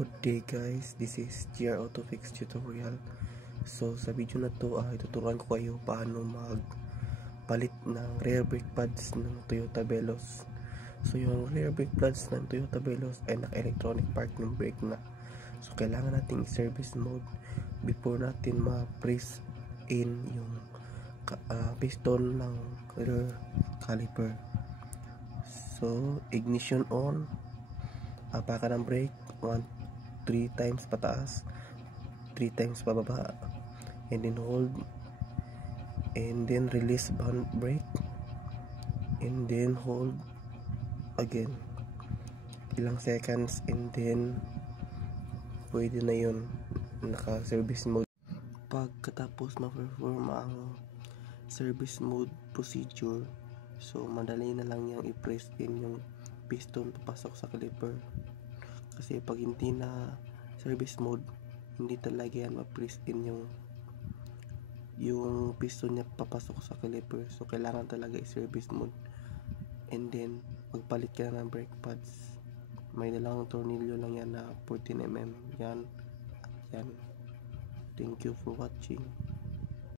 Good day guys, this is GR Autofix tutorial. So sa video na to ituturuan ko kayo paano magpalit ng rear brake pads ng Toyota Veloz. So yung rear brake pads ng Toyota Veloz ay naka-electronic parking brake na. So kailangan nating service mode before natin ma-press in yung piston ng rear caliper. So ignition on, apakan ng brake 3 times pataas, 3 times pababa, and then hold, and then release brake, and then hold again ilang seconds, and then pwede na yun, naka service mode. Pagkatapos ma-perform ang service mode procedure, so madali na lang yung i-press in yung piston papasok sa caliper. Kasi pag hindi na service mode, hindi talaga yan ma-press in yung piston niya papasok sa caliper. So kailangan talaga i-service mode, and then magpalit ka na ng brake pads. May dalawang tornilyo lang yan na 14mm yan. Thank you for watching.